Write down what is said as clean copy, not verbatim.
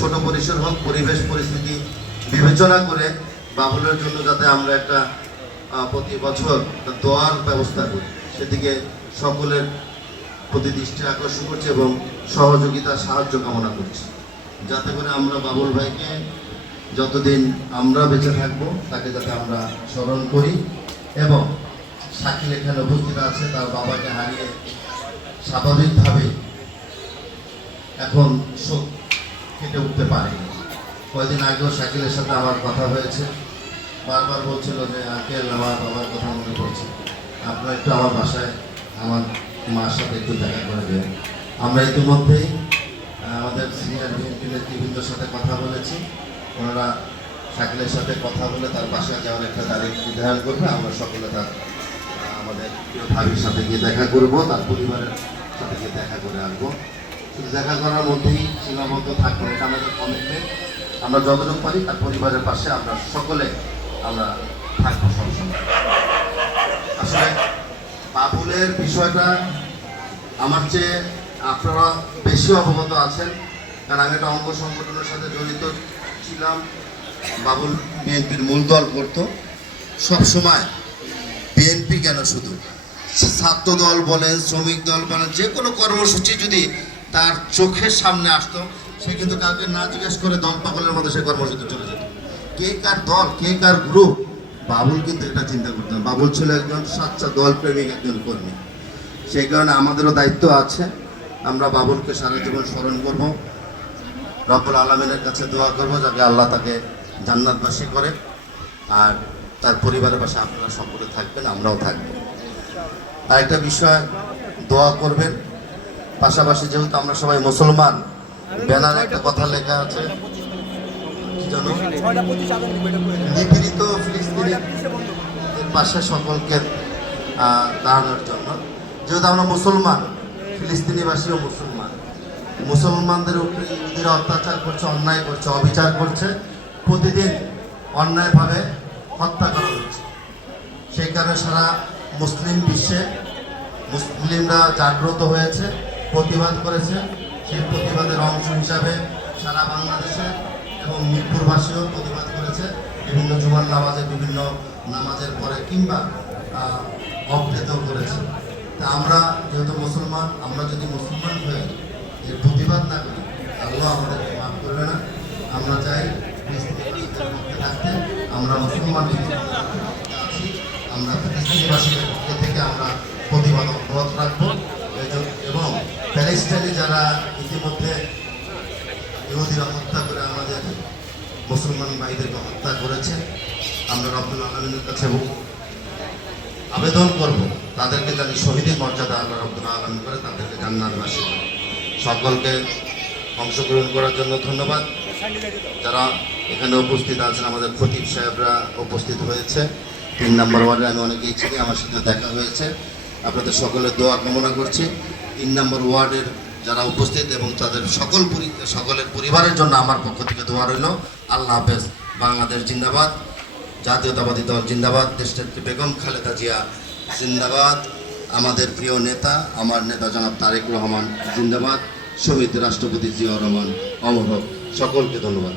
ছোট পরিসর হোক, পরিবেশ পরিস্থিতি বিবেচনা করে বাবুলের জন্য যাতে আমরা একটা প্রতি বছর দোয়ার ব্যবস্থা করি, সেদিকে সকলের প্রতি দৃষ্টি আকর্ষণ করছি এবং সহযোগিতা সাহায্য কামনা করছি, যাতে করে আমরা বাবুল ভাইকে যতদিন আমরা বেঁচে থাকবো তাকে যাতে আমরা স্মরণ করি। এবং শাকিল এখানে উপস্থিত আছে, তার বাবাকে হারিয়ে স্বাভাবিকভাবে এখন শোক কেটে উঠতে পারে। কয়েকদিন আগেও শাকিলের সাথে আমার কথা হয়েছে, বারবার বলছিল যে আঙ্কেল আমার বাবার কথা মনে পড়ছে, আপনারা একটু আমার বাসায় আমার মার সাথে একটু দেখা করে দেবেন। আমরা ইতিমধ্যেই আমাদের সিনিয়র বিএনপি নেতৃবৃন্দের সাথে কথা বলেছি, ওনারা শাকিলের সাথে কথা বলে তার বাসায় যাওয়ার একটা তারিখ নির্ধারণ করবে। আমরা সকলে তার আমাদের প্রিয় ভাবির সাথে গিয়ে দেখা করব, তার পরিবারের সাথে গিয়ে দেখা করে আসবো। শুধু দেখা করার মধ্যেই সীমাবদ্ধ থাকবো, এটা আমাদের কমিটমেন্ট। আমরা যতটুকু পারি তার পরিবারের পাশে আমরা সকলে আমরা থাকবো সবসময়। আসলে বাবুলের বিষয়টা আমার চেয়ে আপনারা বেশি অবগত আছেন, কারণ আমি একটা অঙ্গ সংগঠনের সাথে জড়িত ছিলাম। বাবুল বিএনপির মূল দল করতো সবসময়। বিএনপি কেন, শুধু ছাত্র দল বলেন, শ্রমিক দল বলেন, যে কোনো কর্মসূচি যদি তার চোখের সামনে আসতো, সে কিন্তু কাউকে না জিজ্ঞেস করে দল পাগলের মধ্যে সে কর্মসূচি চলে যেত। কে কার দল, কে কার গ্রুপ, বাবুল কিন্তু এটা চিন্তা করতেন। বাবুল ছিল একজন সাচ্চা দল প্রেমিক একজন কর্মী। সেই কারণে আমাদেরও দায়িত্ব আছে, আমরা বাবুলকে সারা জীবন স্মরণ করবো, রব্বুল আলামিনের কাছে দোয়া করবো যাতে আল্লাহ তাকে জান্নাতবাসী করে, আর তার পরিবারের পাশে আপনারা সকলে থাকবেন, আমরাও থাকবো। আর একটা বিষয় দোয়া করবেন, পাশাপাশি যেহেতু আমরা সবাই মুসলমান, ব্যানারে একটা কথা লেখা আছে কি জানো, নিপীড়িত ফিলিস্তিনের পাশে সকলকে দাঁড়ানোর জন্য। যেহেতু আমরা মুসলমান, ফিলিস্তিনিবাসীও মুসলমান, মুসলমানদের উপরে ইহুদিরা অত্যাচার করছে, অন্যায় করছে, অবিচার করছে, প্রতিদিন অন্যায়ভাবে হত্যা করা হচ্ছে। সেই কারণে সারা মুসলিম বিশ্বে মুসলিমরা জাগ্রত হয়েছে, প্রতিবাদ করেছে। সেই প্রতিবাদের অংশ হিসাবে সারা বাংলাদেশে এবং মিরপুরবাসীও প্রতিবাদ করেছে, বিভিন্ন জুমার নামাজে, বিভিন্ন নামাজের পরে কিংবা অবৃত করেছে। তা আমরা যেহেতু মুসলমান, আমরা যদি মুসলমান হয়ে এর প্রতিবাদ না করি, আল্লাহ আমাদেরকে মাফ করবে না। আমরা চাই ফিলিস্তিনিবাসীদের পক্ষে থাকতে, আমরা মুসলমান আছি, আমরা ফিলিস্তিনিবাসীদের পক্ষে থেকে আমরা প্রতিবাদ অব্যাহত রাখবো। এবং প্যালেস্টাইনে যারা ইতিমধ্যে ইহুদিরা হত্যা করে আমাদের মুসলমান ভাইদেরকে হত্যা করেছে, আমরা রব্বুল আলামিনের কাছে আবেদন করব তাদেরকে যেন শহীদের মর্যাদা আল্লাহ রব্বুল আলামিন করে, তাদেরকে জান্নাতবাসী করে। সকলকে অংশগ্রহণ করার জন্য ধন্যবাদ। যারা এখানে উপস্থিত আছেন, আমাদের খতিব সাহেবরা উপস্থিত হয়েছে, 3 নম্বর ওয়ার্ডে আমি অনেকেই চিনি, আমার সাথে দেখা হয়েছে। আপনাদের সকলের দোয়া কামনা করছি। 3 নম্বর ওয়ার্ডের যারা উপস্থিত এবং তাদের সকলের পরিবারের জন্য আমার পক্ষ থেকে দোয়া রইল। আল্লাহ হাফেজ। বাংলাদেশ জিন্দাবাদ, জাতীয়তাবাদী দল জিন্দাবাদ, দেশনেত্রী বেগম খালেদা জিয়া জিন্দাবাদ, আমাদের প্রিয় নেতা, আমার নেতা জনাব তারেক রহমান জিন্দাবাদ, শহীদ রাষ্ট্রপতি জিয়াউর রহমান অমর হোক। সকলকে ধন্যবাদ।